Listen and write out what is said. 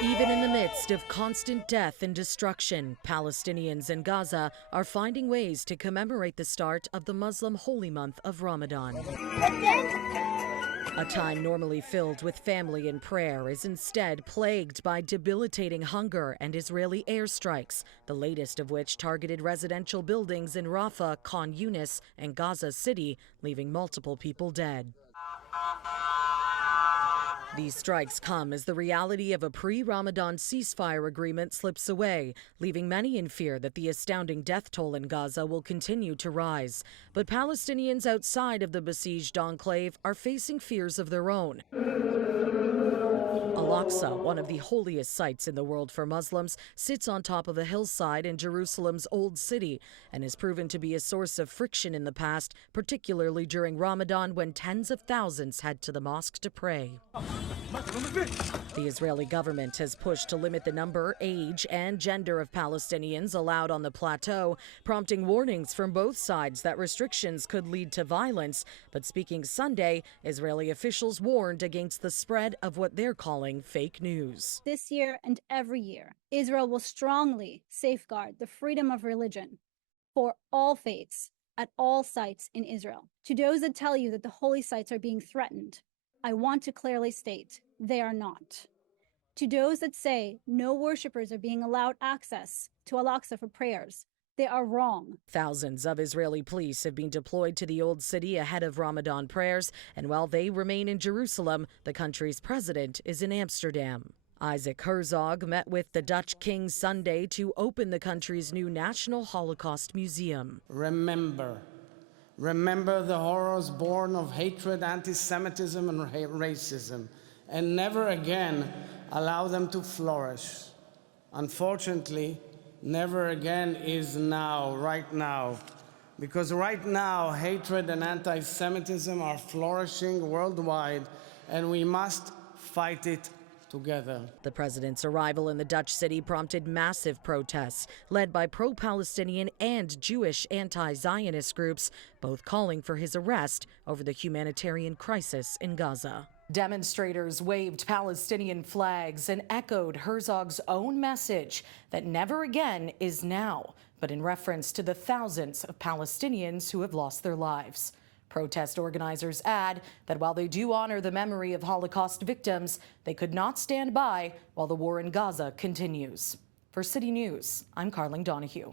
Even in the midst of constant death and destruction, Palestinians in Gaza are finding ways to commemorate the start of the Muslim holy month of Ramadan. A time normally filled with family and prayer is instead plagued by debilitating hunger and Israeli airstrikes, the latest of which targeted residential buildings in Rafah, Khan Yunis, and Gaza City, leaving multiple people dead. These strikes come as the reality of a pre-Ramadan ceasefire agreement slips away, leaving many in fear that the astounding death toll in Gaza will continue to rise. But Palestinians outside of the besieged enclave are facing fears of their own. Al-Aqsa, one of the holiest sites in the world for Muslims, sits on top of a hillside in Jerusalem's Old City and has proven to be a source of friction in the past, particularly during Ramadan when tens of thousands head to the mosque to pray. The Israeli government has pushed to limit the number, age, and gender of Palestinians allowed on the plateau, prompting warnings from both sides that restrictions could lead to violence. But speaking Sunday, Israeli officials warned against the spread of what they're calling fake news. This year and every year, Israel will strongly safeguard the freedom of religion for all faiths at all sites in Israel. To those that tell you that the holy sites are being threatened, I want to clearly state they are not. To those that say no worshippers are being allowed access to Al-Aqsa for prayers, they are wrong. Thousands of Israeli police have been deployed to the Old City ahead of Ramadan prayers, and while they remain in Jerusalem, the country's president is in Amsterdam. Isaac Herzog met with the Dutch king Sunday to open the country's new National Holocaust Museum. Remember the horrors born of hatred, anti-Semitism, and racism, and never again allow them to flourish. Unfortunately, never again is now, right now, because right now hatred and anti-Semitism are flourishing worldwide, and we must fight it together. The president's arrival in the Dutch city prompted massive protests led by pro-Palestinian and Jewish anti-Zionist groups, both calling for his arrest over the humanitarian crisis in Gaza. Demonstrators waved Palestinian flags and echoed Herzog's own message that never again is now, but in reference to the thousands of Palestinians who have lost their lives. Protest organizers add that while they do honor the memory of Holocaust victims, they could not stand by while the war in Gaza continues. For City News, I'm Karling Donoghue.